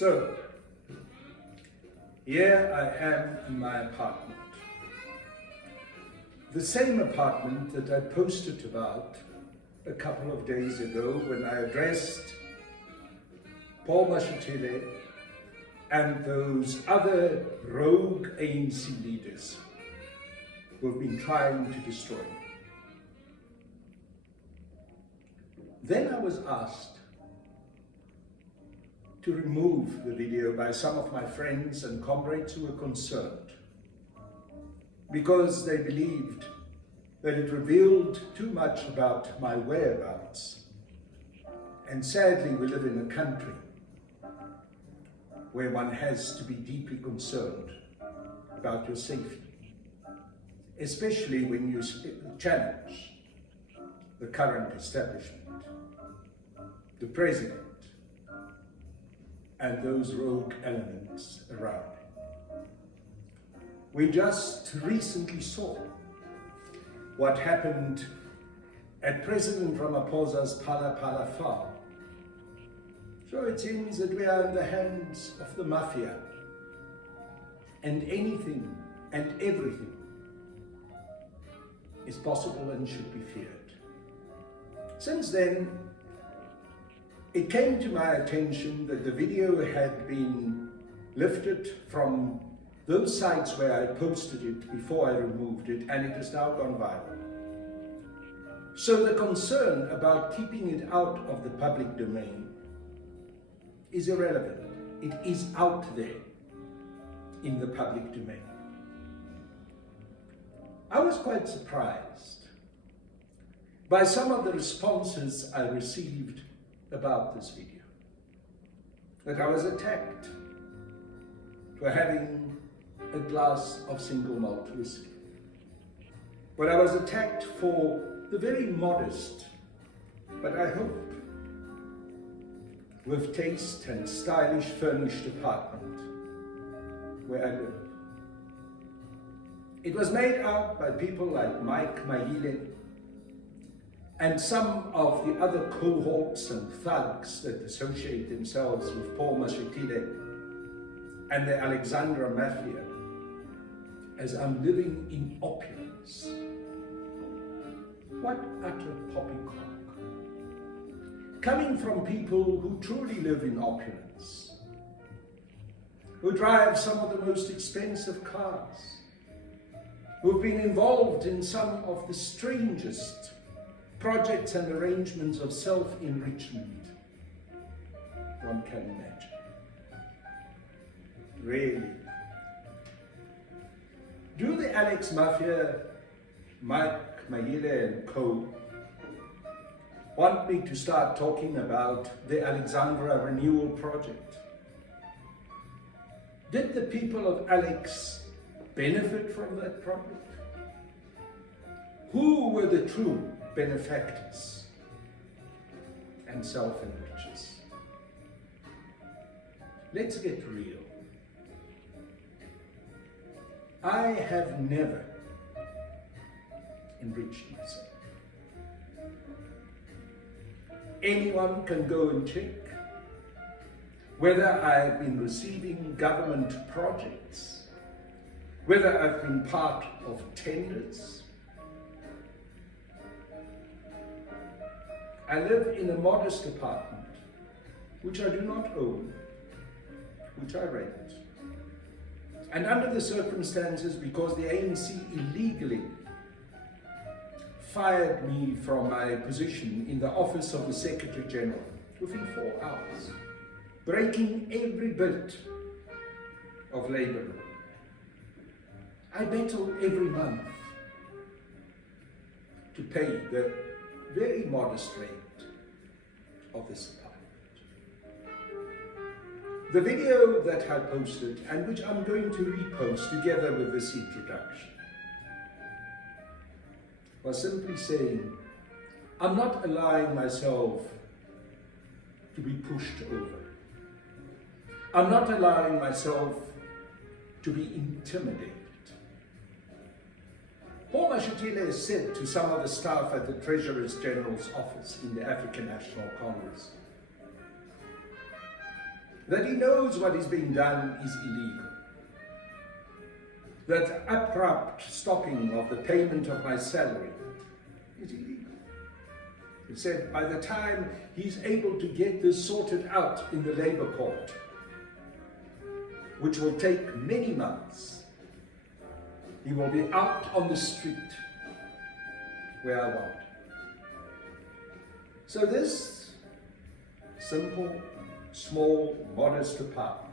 So, here I am in my apartment. The same apartment that I posted about a couple of days ago when I addressed Paul Mashatile and those other rogue ANC leaders who have been trying to destroy me. Then I was asked to remove the video by some of my friends and comrades who were concerned because they believed that it revealed too much about my whereabouts. And sadly, we live in a country where one has to be deeply concerned about your safety, especially when you challenge the current establishment, the president, and those rogue elements around. We just recently saw what happened at President Ramaphosa's Phala farm. So it seems that we are in the hands of the mafia, and anything and everything is possible and should be feared. Since then, it came to my attention that the video had been lifted from those sites where I posted it before I removed it, and it has now gone viral. So the concern about keeping it out of the public domain is irrelevant. It is out there in the public domain. I was quite surprised by some of the responses I received about this video. That I was attacked for having a glass of single malt whiskey. But I was attacked for the very modest, but I hope with taste and stylish furnished apartment where I live. It was made out by people like Mike Mahile and some of the other cohorts and thugs that associate themselves with Paul Mashatile and the Alexandra Mafia, as I'm living in opulence. What utter poppycock. Coming from people who truly live in opulence, who drive some of the most expensive cars, who've been involved in some of the strangest projects and arrangements of self-enrichment one can imagine. Really. Do the Alex Mafia, Mike Mahile and co. want me to start talking about the Alexandra Renewal Project? Did the people of Alex benefit from that project? Who were the true benefactors and self-enrichers? Let's get real. I have never enriched myself. Anyone can go and check whether I've been receiving government projects, whether I've been part of tenders. I live in a modest apartment, which I do not own, which I rent. And under the circumstances, because the ANC illegally fired me from my position in the office of the Secretary General within 4 hours, breaking every bit of labor law. I battle every month to pay the very modest rate of this apartment. The video that I posted, and which I'm going to repost together with this introduction, was simply saying, I'm not allowing myself to be pushed over. I'm not allowing myself to be intimidated. Paul Mashatile has said to some of the staff at the Treasurer General's office in the African National Congress that he knows what is being done is illegal, that abrupt stopping of the payment of my salary is illegal. It said by the time he's able to get this sorted out in the labor court, which will take many months, he will be out on the street where I want. So this simple, small, modest apartment,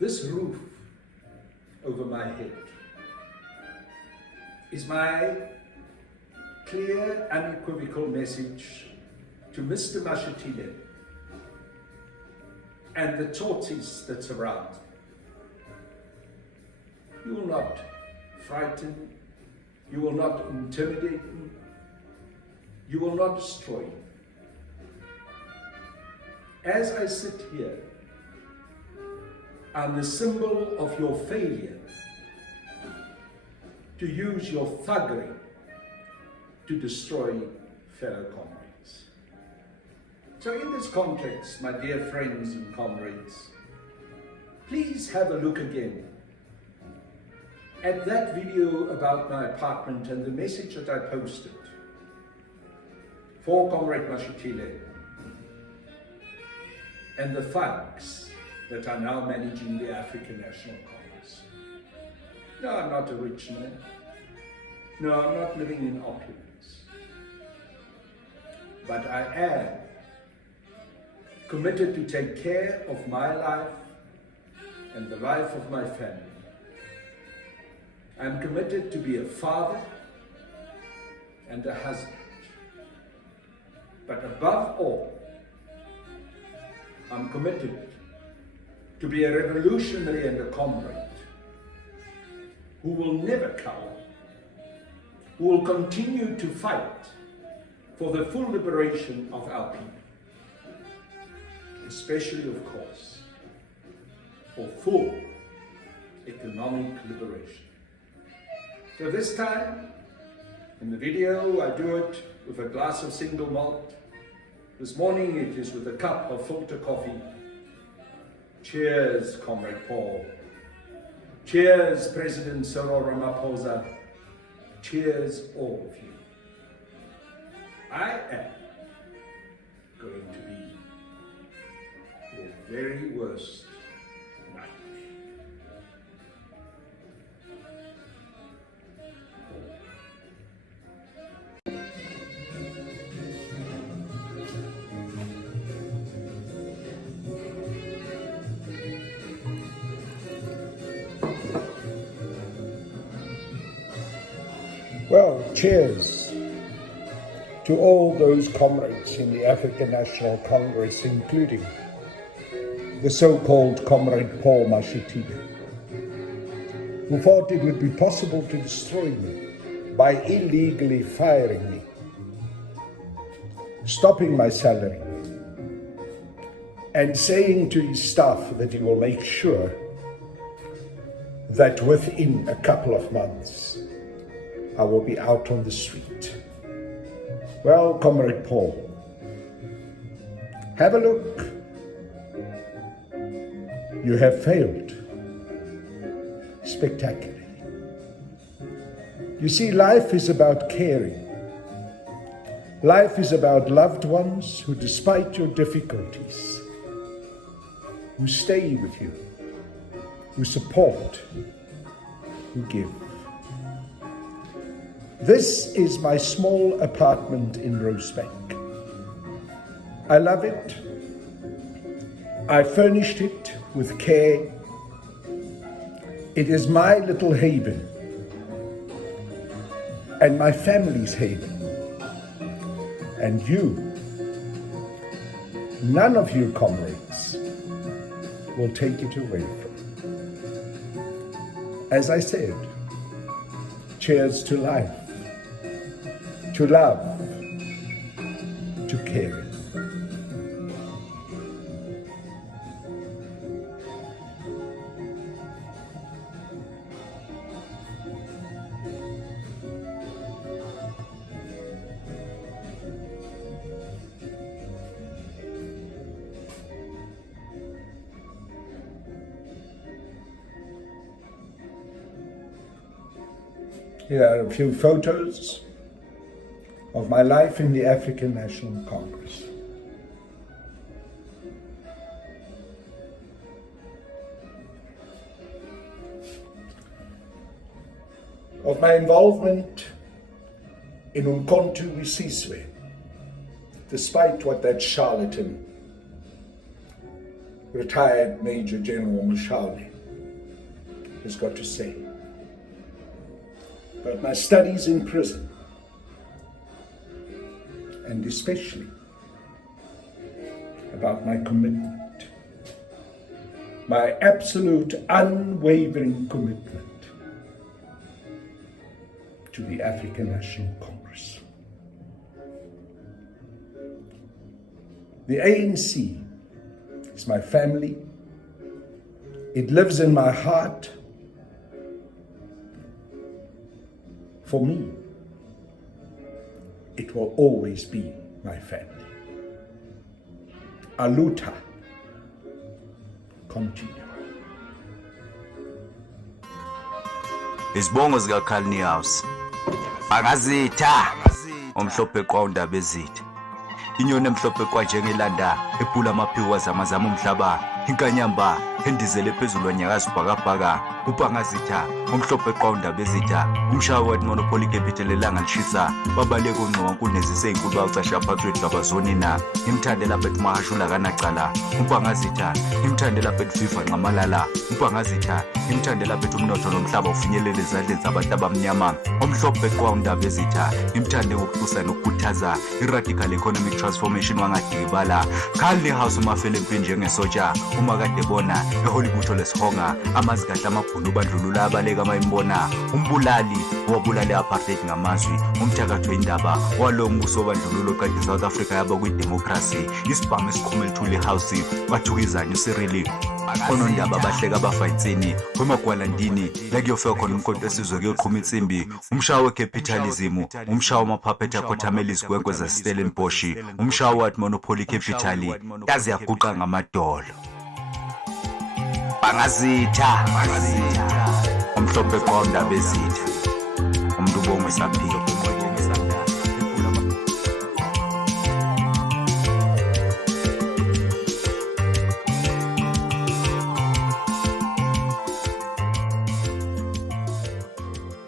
this roof over my head, is my clear, unequivocal message to Mr. Mashatile and the tortoise that surround him. You will not frighten me, you will not intimidate me, you will not destroy me. As I sit here, I'm the symbol of your failure to use your thuggery to destroy fellow comrades. So in this context, my dear friends and comrades, please have a look again at that video about my apartment and the message that I posted for Comrade Mashatile and the thugs that are now managing the African National Congress. No, I'm not a rich man. No, I'm not living in opulence. But I am committed to take care of my life and the life of my family. I'm committed to be a father and a husband. But above all, I'm committed to be a revolutionary and a comrade who will never cower, who will continue to fight for the full liberation of our people, especially, of course, for full economic liberation. So this time, in the video, I do it with a glass of single malt. This morning it is with a cup of filter coffee. Cheers, Comrade Paul. Cheers, President Cyril Ramaphosa. Cheers, all of you. I am going to be your very worst nightmare. Well, cheers to all those comrades in the African National Congress, including the so-called Comrade Paul Mashatile, who thought it would be possible to destroy me by illegally firing me, stopping my salary, and saying to his staff that he will make sure that within a couple of months I will be out on the street. Well, Comrade Paul, have a look. You have failed spectacularly. You see, life is about caring. Life is about loved ones who, despite your difficulties, who stay with you, who support, who give. This is my small apartment in Rosebank. I love it. I furnished it with care. It is my little haven and my family's haven. And you, none of you comrades, will take it away from me. As I said, cheers to life, to love, to care. Here are a few photos of my life in the African National Congress. Of my involvement in Umkhonto Wisizwe, despite what that charlatan, retired Major General Mshauli, has got to say. But my studies in prison, and especially about my commitment, my absolute unwavering commitment to the African National Congress. The ANC is my family. It lives in my heart. For me, it will always be my family. Aluta, continue. Isibongo zika Carl Niehaus. Akazitha omhlophe qonda bezitha. Inyoni emhlophe kwajengelanda ephula amaphiko wazamazama umhlaba. Inkanyamba endizele phezulu wanyakaza ubhakabhaka. Upangazitha omhlophe qonda bezitha. Umshawo wathi monopoly capital elanga lishisa. Babaleko ngqoba kunezise inkulu bacasha patriot babazonina. Imthandela bethu mahashula kanacala. Upangazitha imthandela bethu FIFA nqamalala. Upangazitha imthandela bethu umnotho nomhlaba ufinyelele ezandleni zabantu abamnyama. Omhlophe qonda bezitha imthande ngokubusa nokukhuthaza i-radical economic transformation wangadibala. Carl Niehaus umafele empini njengesotsha uma kade bona eHollywood lesihonga amazigahla amabhunu bandlulula abaleka mayimbona umbulali wabulala apartheid ngamazwi umthakatho indaba walo mbuso bandlululo kade South Africa yaba kwidemocracy isibhamu esikhumela thule house bathukizana uSirili onondaba bahleka abafayitsini kwemagwalandini la kuyofika khona umkhonto esizwe kuyoqhuma insimbi umshawo wecapitalism umshawo wamapuppet akhothamela izigwegwe zaStellenbosch umshawo wathi monopoly capital yaze yaguqa ngamadolo bangazitha umhlophe qonda bezitha umuntu bonke saphila